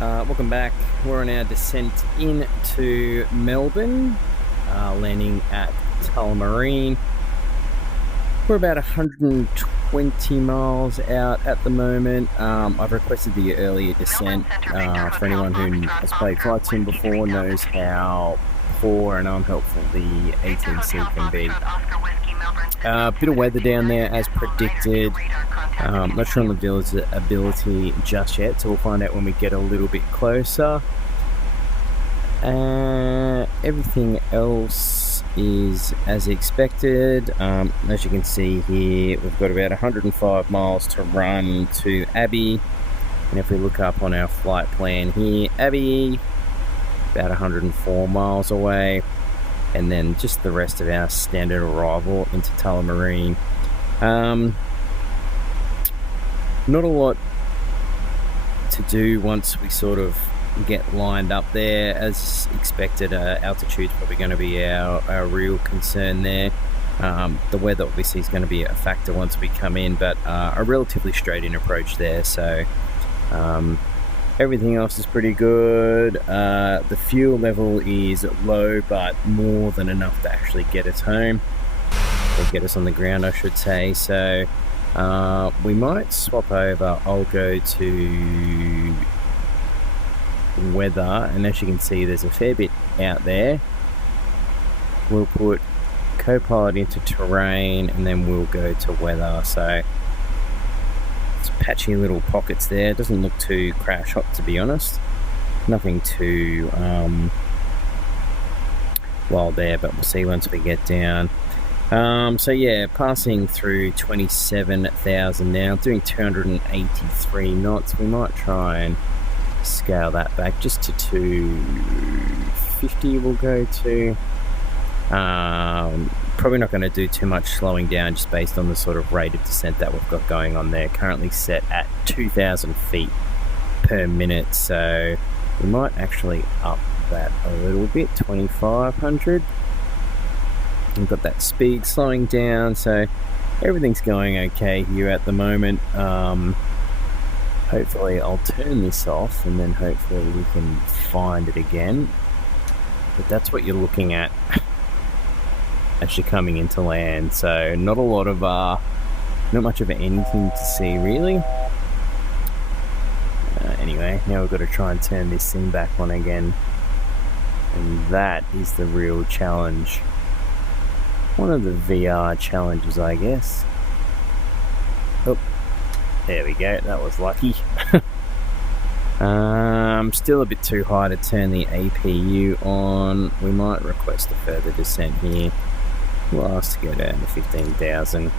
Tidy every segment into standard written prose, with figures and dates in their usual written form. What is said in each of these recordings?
welcome back. We're on our descent into Melbourne, landing at Tullamarine. We're about 120 miles out at the moment. I've requested the earlier descent. For anyone who has played flight sim before knows how poor and unhelpful the ATC can be. Bit of weather down there as predicted. Not sure on the dealer's ability just yet, so we'll find out when we get a little bit closer. Everything else is as expected. As you can see here, we've got about 105 miles to run to Abbey, and if we look up on our flight plan here, Abbey about 104 miles away, and then just the rest of our standard arrival into Tullamarine. Not a lot to do once we sort of get lined up there. As expected, altitude's probably going to be our real concern there. The weather obviously is going to be a factor once we come in, but a relatively straight in approach there, so everything else is pretty good. The fuel level is low, but more than enough to actually get us home, or get us on the ground I should say. So we might swap over. I'll go to weather, and as you can see there's a fair bit out there. We'll put co-pilot into terrain, and then we'll go to weather. So it's patchy little pockets there. It doesn't look too crash hot, to be honest. Nothing too wild there, but we'll see once we get down. So yeah, passing through 27,000 now, doing 283 knots. We might try and scale that back just to 250 we'll go to. Probably not going to do too much slowing down, just based on the sort of rate of descent that we've got going on there. Currently set at 2,000 feet per minute, so we might actually up that a little bit, 2,500. We've got that speed slowing down, so everything's going okay here at the moment. Hopefully I'll turn this off, and then hopefully we can find it again. But that's what you're looking at as you're coming into land, so not a lot of not much of anything to see really. Anyway, now we've got to try and turn this thing back on again, and that is the real challenge. One of the VR challenges, I guess. Oh, there we go, that was lucky. Still a bit too high to turn the APU on. We might request a further descent here. We'll ask to go down to 15,000.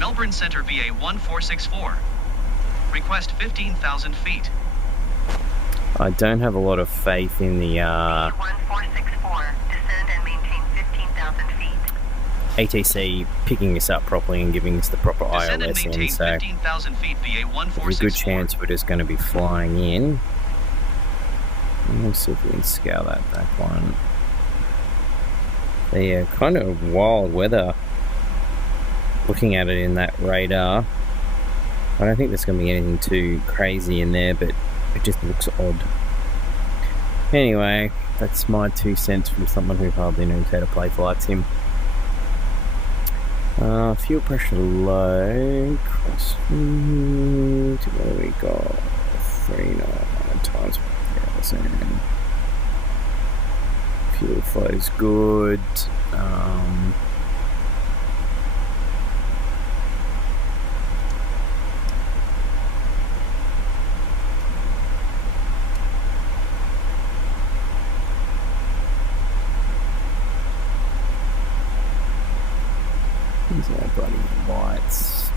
Melbourne Centre VA1464. Request 15,000 feet. I don't have a lot of faith in the VA1464. Descend and maintain 15,000 feet. ATC picking us up properly and giving us the proper Descend and ILS maintain in, so 15,000 feet VA1464. there's a good chance we're just going to be flying in. And we'll see if we can scale that back one. So yeah, kind of wild weather looking at it in that radar. I don't think there's going to be anything too crazy in there, but it just looks odd. Anyway, that's my 2 cents from someone who hardly knows how to play flight sim. Fuel pressure low. Cross. What do we got? 39 times 1,000. Fuel flow's good. These are bloody lights.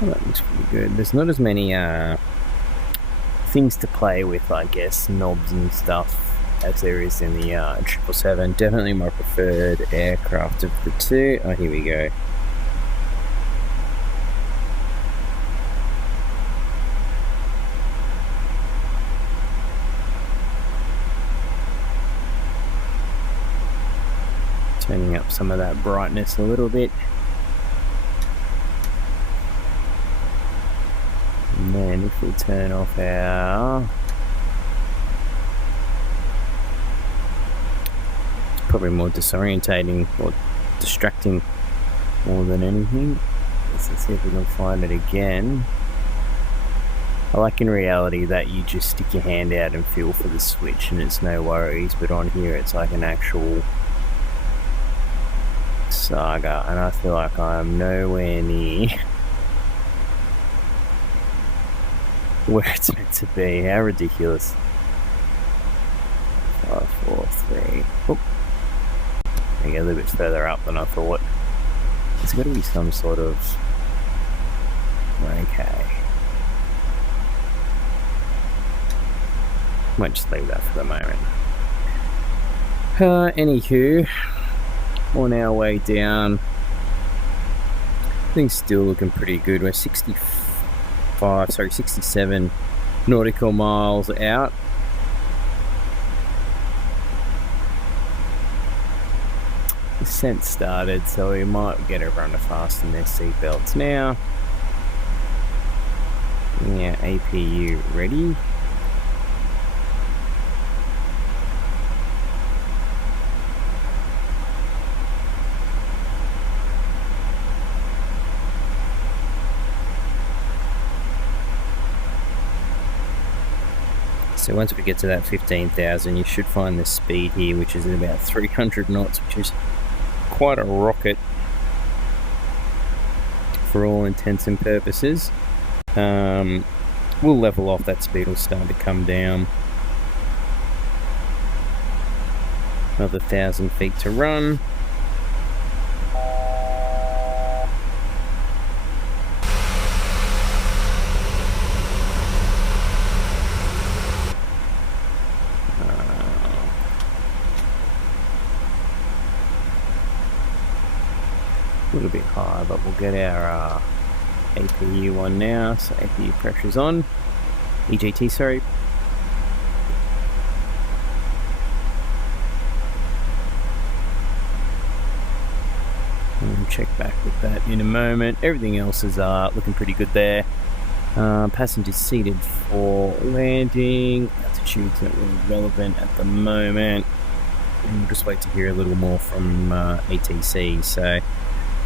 Well, that looks pretty good. There's not as many things to play with, I guess, knobs and stuff, as there is in the 777. Definitely my preferred aircraft of the two. Oh, here we go. Turning up some of that brightness a little bit. And then if we turn off our... It's probably more disorientating or distracting more than anything. Let's see if we can find it again. I like in reality that you just stick your hand out and feel for the switch and it's no worries, but on here it's like an actual saga, and I feel like I'm nowhere near where it's meant to be. How ridiculous. 5, 4, 3. Oh, I get a little bit further up than I thought. There's got to be some sort of... Okay. Might just leave that for the moment. Anywho, on our way down, things still looking pretty good. We're 67 nautical miles out. Descent started, so we might get everyone to fasten their seatbelts now. Yeah, APU ready. So once we get to that 15,000, you should find the speed here, which is at about 300 knots, which is quite a rocket for all intents and purposes. We'll level off, that speed will start to come down. Another 1,000 feet to run. A little bit higher, but we'll get our APU on now. So APU pressure's on. EGT, sorry. And check back with that in a moment. Everything else is looking pretty good there. Passengers seated for landing. Altitude's not really relevant at the moment. And we'll just wait to hear a little more from ATC. So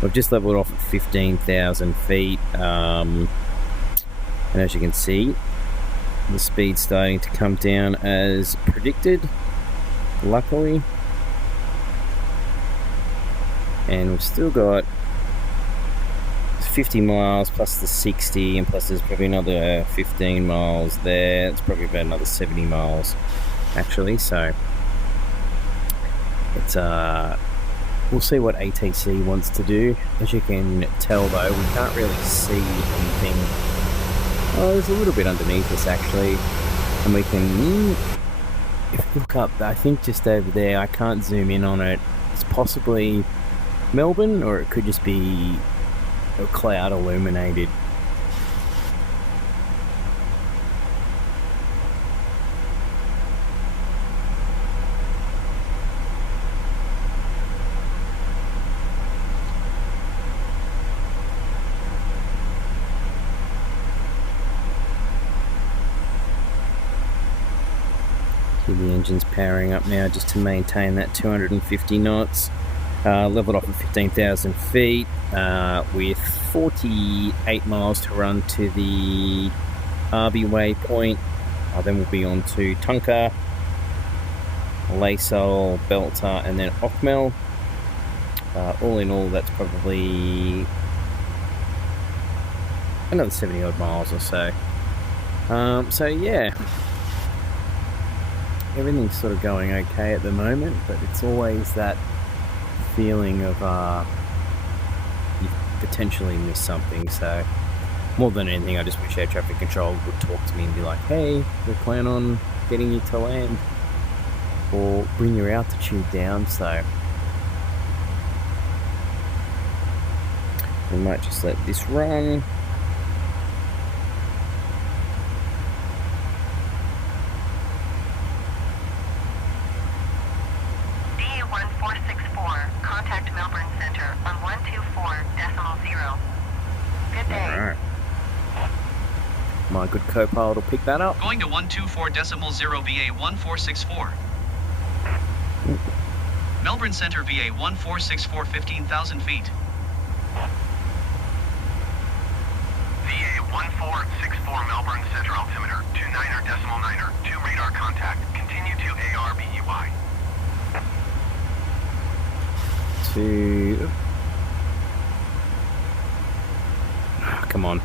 we've just leveled off at 15,000 feet, and as you can see, the speed's starting to come down as predicted, luckily. And we've still got 50 miles plus the 60, and plus there's probably another 15 miles there. It's probably about another 70 miles, actually, so it's we'll see what ATC wants to do. As you can tell though, we can't really see anything. Oh, there's a little bit underneath us actually. And we can, if you look up, I think just over there, I can't zoom in on it. It's possibly Melbourne, or it could just be a cloud illuminated. The engine's powering up now just to maintain that 250 knots. Leveled off at 15,000 feet with 48 miles to run to the Arby waypoint. Then we'll be on to Tunka, Laysol, Belter, and then Ockmel. All in all, that's probably another 70 odd miles or so. So yeah, everything's sort of going okay at the moment, but it's always that feeling of you potentially miss something. So more than anything, I just wish air traffic control would talk to me and be like, hey, we plan on getting you to land, or bring your altitude down. So we might just let this run. YPDN1464, contact Melbourne Center on 124.0. Good day. Alright. My good co-pilot will pick that up. Going to 124.0 VA1464. Melbourne Center VA1464, 15,000 feet. VA1464 Melbourne Center altimeter 29.9er, 2 radar contact. Continue to ARBEY. Come on.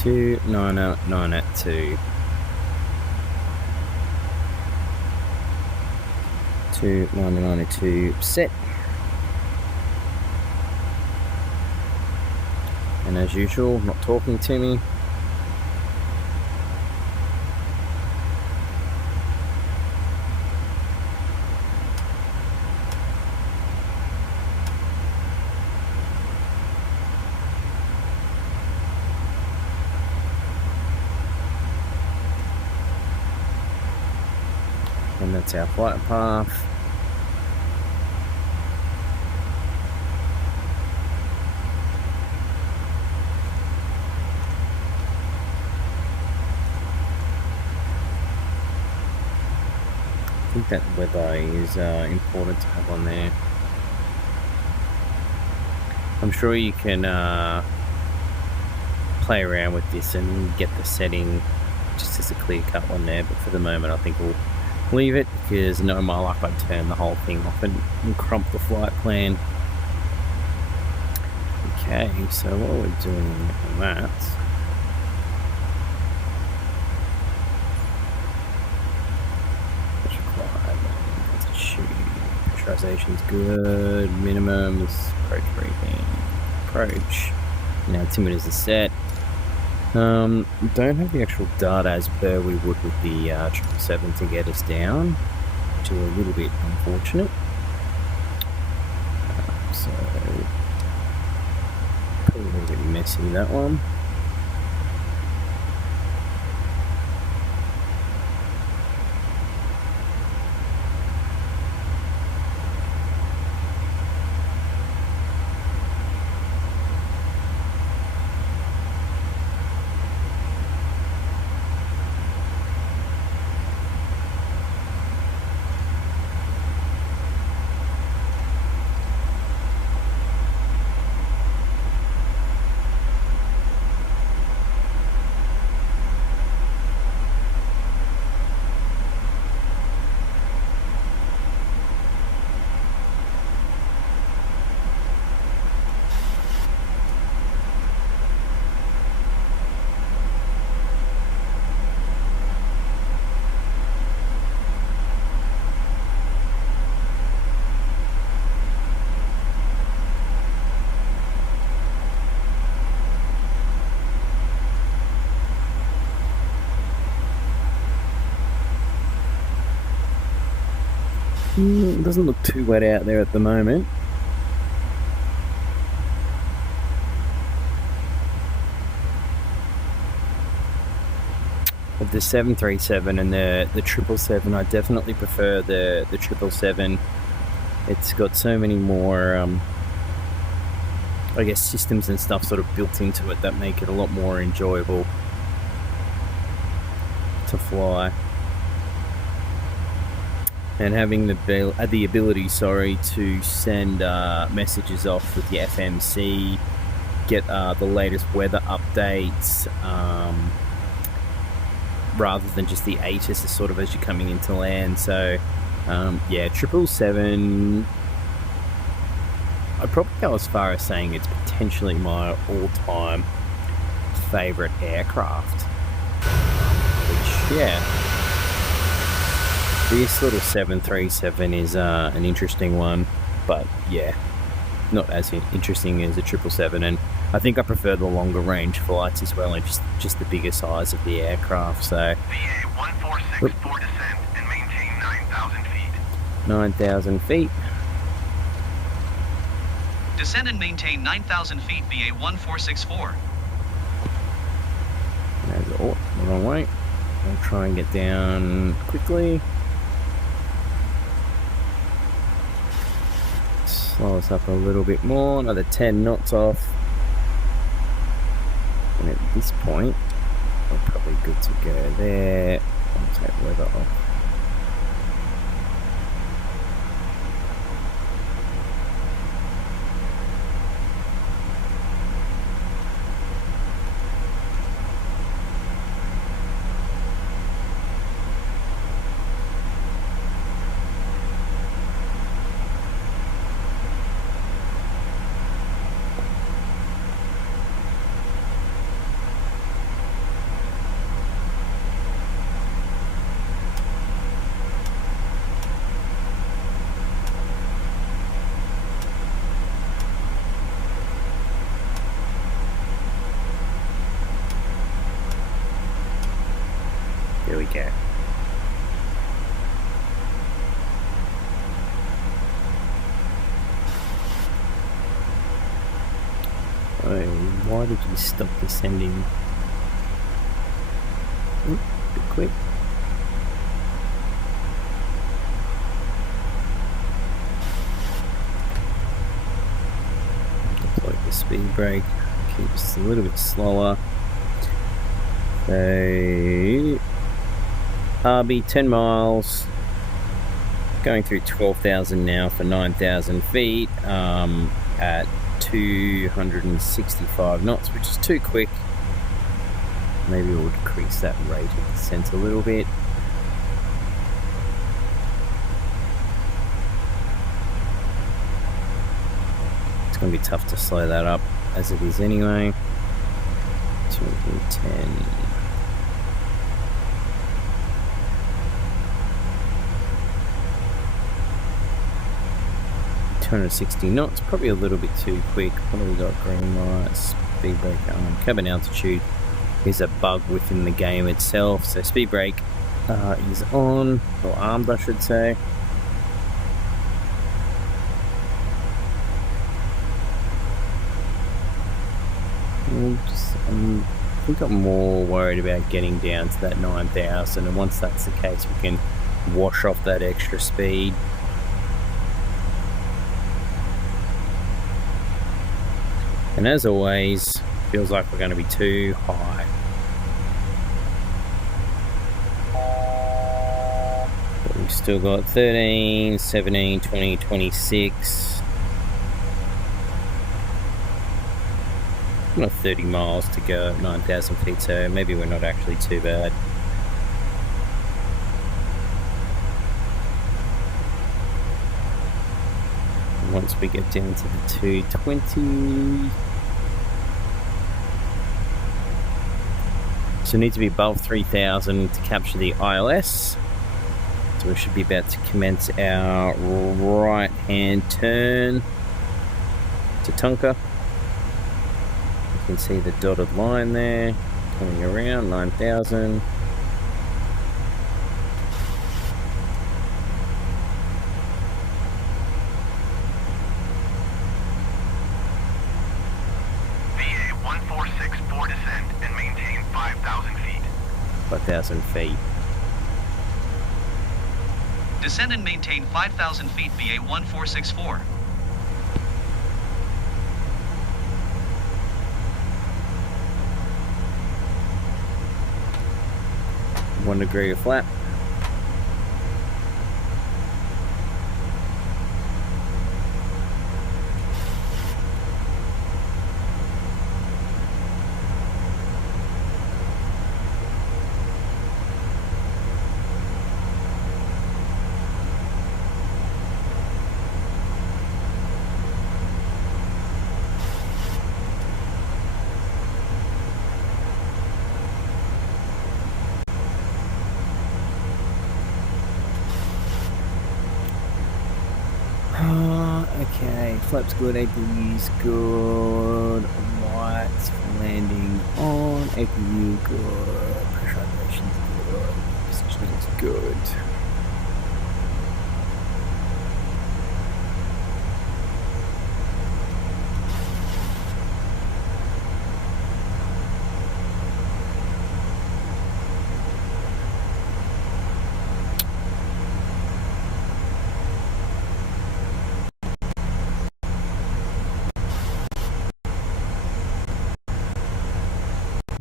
2909 at 2. 2992 set. And as usual, not talking to me. And that's our flight path. I think that weather is important to have on there. I'm sure you can play around with this and get the setting just as a clear-cut one there, but for the moment I think we'll leave it, because no my luck I'd turn the whole thing off and crump the flight plan. Okay, so what we're doing on that, pressurization's good, minimums, approach briefing, approach. Now altimeters are set. Don't have the actual data as per we would with the 777 to get us down, which is a little bit unfortunate. So probably a little bit messy, that one. It doesn't look too wet out there at the moment. With the 737 and the 777, I definitely prefer the 777. It's got so many more, I guess, systems and stuff sort of built into it that make it a lot more enjoyable to fly. And having the ability, to send messages off with the FMC, get the latest weather updates, rather than just the ATIS sort of as you're coming into land. So, yeah, 777. I'd probably go as far as saying it's potentially my all-time favourite aircraft. Which, yeah. This little 737 is an interesting one, but yeah, not as interesting as a 777, and I think I prefer the longer range flights as well, and just the bigger size of the aircraft. So VA1464 descend and maintain 9,000 feet. 9,000 feet. Descend and maintain 9,000 feet, VA1464. There's the wrong way. I'll try and get down quickly. Slow us up a little bit more, another 10 knots off. And at this point, we're probably good to go there. I'll take weather off. There we go. Oh, why did you stop descending? Oop, a bit quick. Deploy the speed brake, keep us a little bit slower. So RB 10 miles, going through 12,000 now for 9,000 feet at 265 knots, which is too quick. Maybe we'll decrease that rate of descent a little bit. It's going to be tough to slow that up as it is anyway. 210. 260 knots, probably a little bit too quick. What have we got? Green light, speed brake arm. Cabin altitude is a bug within the game itself, so speed brake is on, or armed I should say. I think I'm more worried about getting down to that 9,000, and once that's the case we can wash off that extra speed. And as always, feels like we're going to be too high. But we've still got 13, 17, 20, 26. Not 30 miles to go at 9,000 feet, so maybe we're not actually too bad. Once we get down to the 220, so we need to be above 3,000 to capture the ILS. So we should be about to commence our right hand turn to Tonka. You can see the dotted line there coming around 9,000. VA1464 descend and maintain 5,000 feet. 5,000 feet. Descend and maintain 5,000 feet VA1464. 1 degree of flap. Okay, flap's good, APU's good, lights for landing on, APU good, pressurization's good, positioning's good.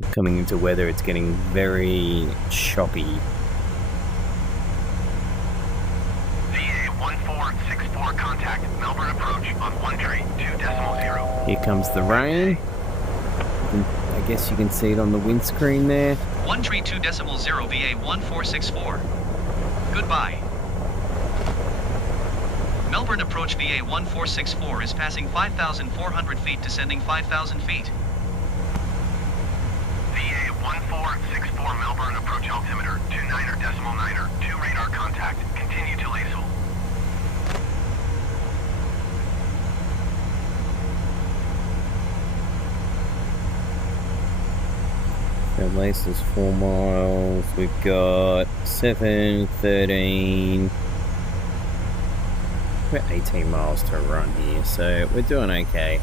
Coming into weather, it's getting very choppy. VA1464 contact Melbourne approach on 132.0. Here comes the rain. I guess you can see it on the windscreen there. 132.0 VA1464. Goodbye. Melbourne approach VA1464 is passing 5,400 feet, descending 5,000 feet. VA1464 Melbourne approach altimeter 29.9er, 2 radar contact. Continue to LASL. So Lace is 4 miles. We've got 7, 13. We're 18 miles to run here, so we're doing okay.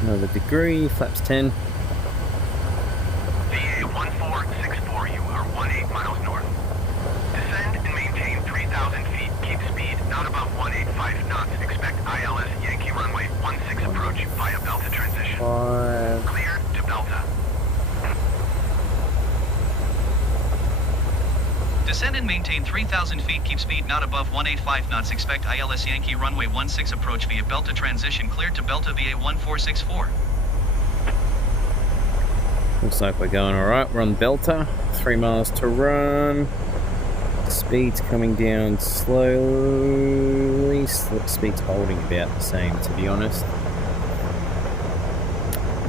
Another degree, flaps 10. VA1464, you are 18 miles north. Descend and maintain 3,000 feet. Keep speed not above 185 knots. Expect ILS Yankee runway 16 approach via Delta transition. 5. Cleared to Delta. Descend and maintain 3,000 feet. Keep speed not above 185 knots. Expect ILS Yankee runway 16 approach via Belta transition. Cleared to Belta VA1464. Looks like we're going alright. We're on Belta. 3 miles to run. Speed's coming down slowly. Speed's holding about the same, to be honest.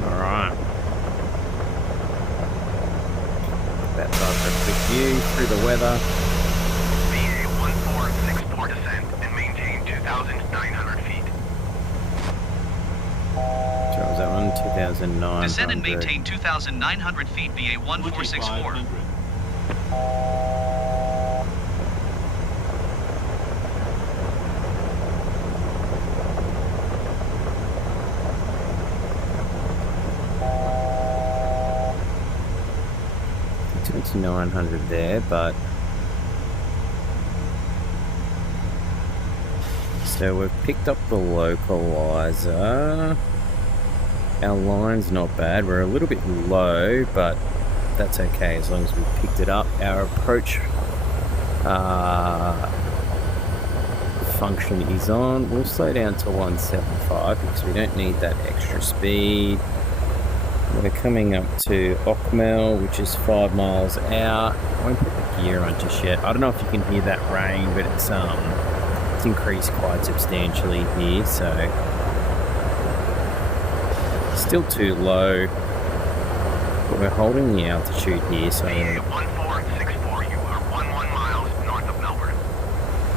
Alright. That's after a quick view through the weather. VA1464 descend and maintain 2,900 feet. So what was that one? 2,900. Descend and maintain 2,900 feet VA1464. It's 900 there, but so we've picked up the localizer. Our line's not bad. We're a little bit low, but that's okay as long as we picked it up. Our approach function is on. We'll slow down to 175 because we don't need that extra speed. We're coming up to Ockmel, which is 5 miles out. I won't put the gear on just yet. I don't know if you can hear that rain, but it's increased quite substantially here, so still too low. But we're holding the altitude here, so VA1464, you are 11 miles north of Melbourne.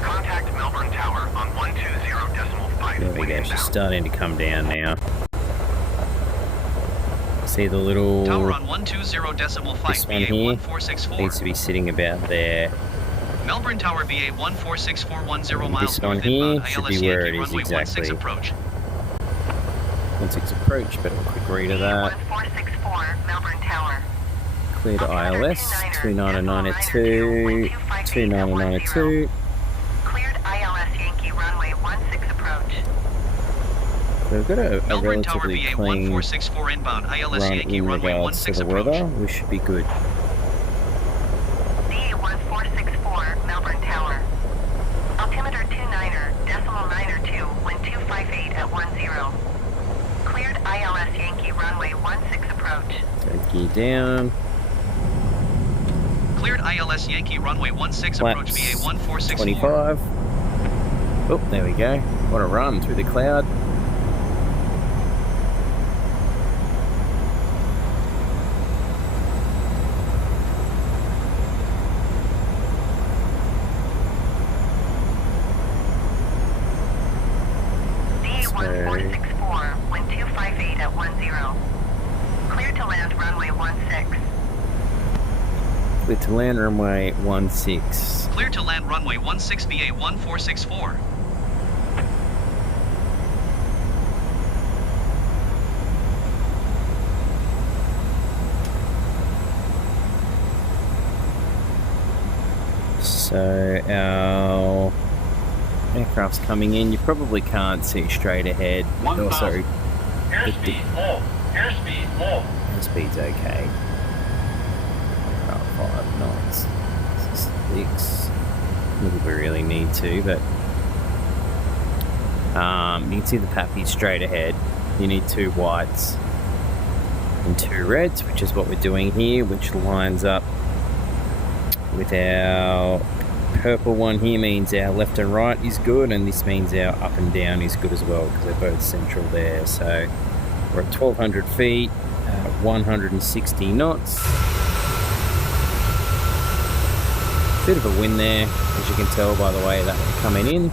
Contact Melbourne Tower on 120.5. there we go. She's starting to come down now. See the little Tower on 120.5 this one here VA1464. needs to be sitting about there. Melbourne Tower VA146410 miles This one north here inbound. should ILS be where Yankee it is runway exactly. 16 approach. 16 approach, but a quick read of that. VA1464 Melbourne Tower. Clear to ILS 29992, 29992. Cleared ILS Yankee runway 16 approach. So we've got a Melbourne Tower relatively clean VA1464 inbound. ILS run Yankee in runway regards to 16 the approach. weather. We should be good. VA1464 Melbourne Tower. Altimeter 29er, decimal 9er 2, wind 258 at 10. Cleared ILS Yankee runway 16 approach. So gear down. Cleared ILS Yankee runway 16 approach Flaps VA1464. 25. Oh, there we go. What a run through the cloud. VA1464, wind 258 at 10. Cleared to land runway 16. Clear to land runway 16. Clear to land runway 16 VA1464. So our aircraft's coming in. You probably can't see straight ahead. Oh, sorry. Airspeed low. Airspeed low. Airspeed's okay. 5 knots. 6. Not that we really need to, but you can see the PAPI straight ahead. You need 2 whites and 2 reds, which is what we're doing here, which lines up with our purple one here. Means our left and right is good, and this means our up and down is good as well, because they're both central there. So we're at 1200 feet, 160 knots. Bit of a wind there, as you can tell by the way that we're coming in.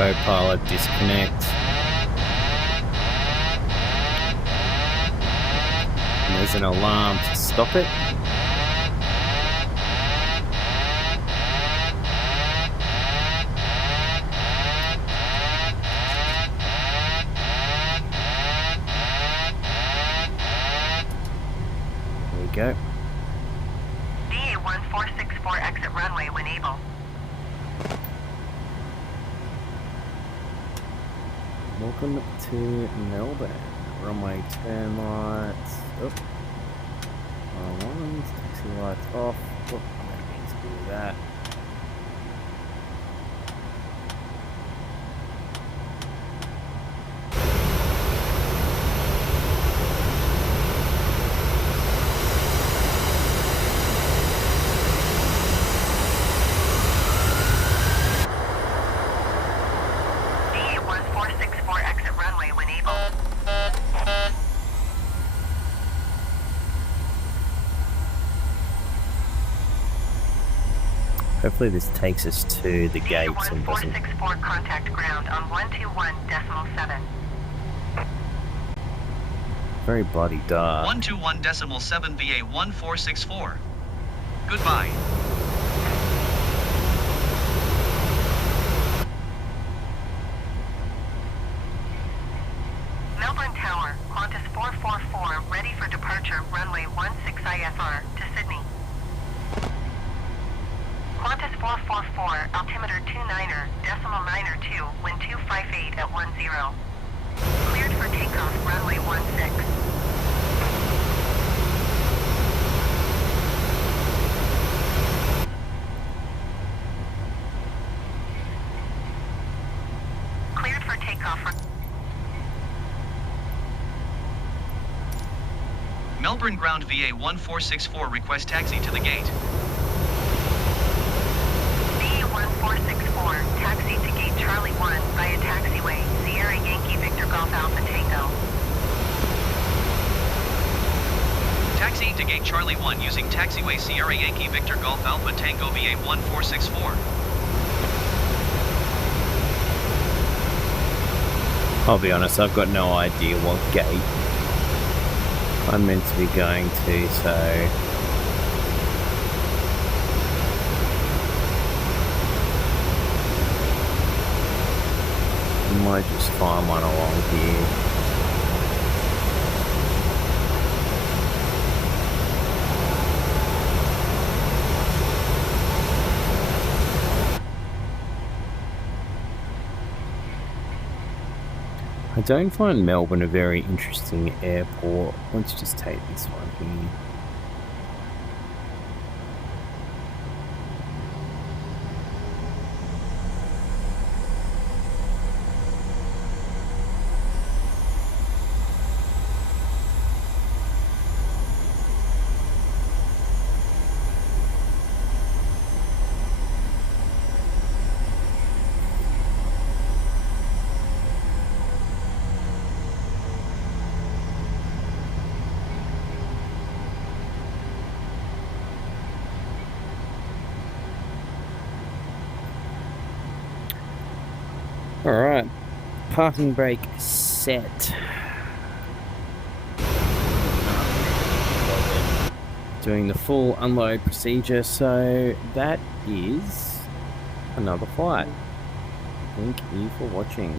Autopilot disconnect. And there's an alarm to stop it. There we go. VA1464 exit runway when able. Welcome to Melbourne. Runway turn lights. Oh. Ones. Taxi lights off. Oh, I'm going to need to do that. Hopefully this takes us to the gates and doesn't... 1464 contact ground on 121.7. Very bloody dark. 121.7 VA1464. Goodbye. Melbourne Tower, Qantas 444, ready for departure, runway 16 IFR to Sydney. Qantas 444, altimeter 29er, decimal 9er 2, wind 258 at 10. Cleared for takeoff, runway 16. Cleared for takeoff. Melbourne ground VA1464 request taxi to the gate. VA1464, taxi to gate Charlie 1 via taxiway, Sierra Yankee Victor Golf Alpha Tango. Taxi to gate Charlie 1 using taxiway Sierra Yankee Victor Golf Alpha Tango VA1464. I'll be honest, I've got no idea what gate I'm meant to be going to, so... I might just find one along here. I don't find Melbourne a very interesting airport. Let's just take this one here. Alright, parking brake set. Doing the full unload procedure, so that is another flight. Thank you for watching.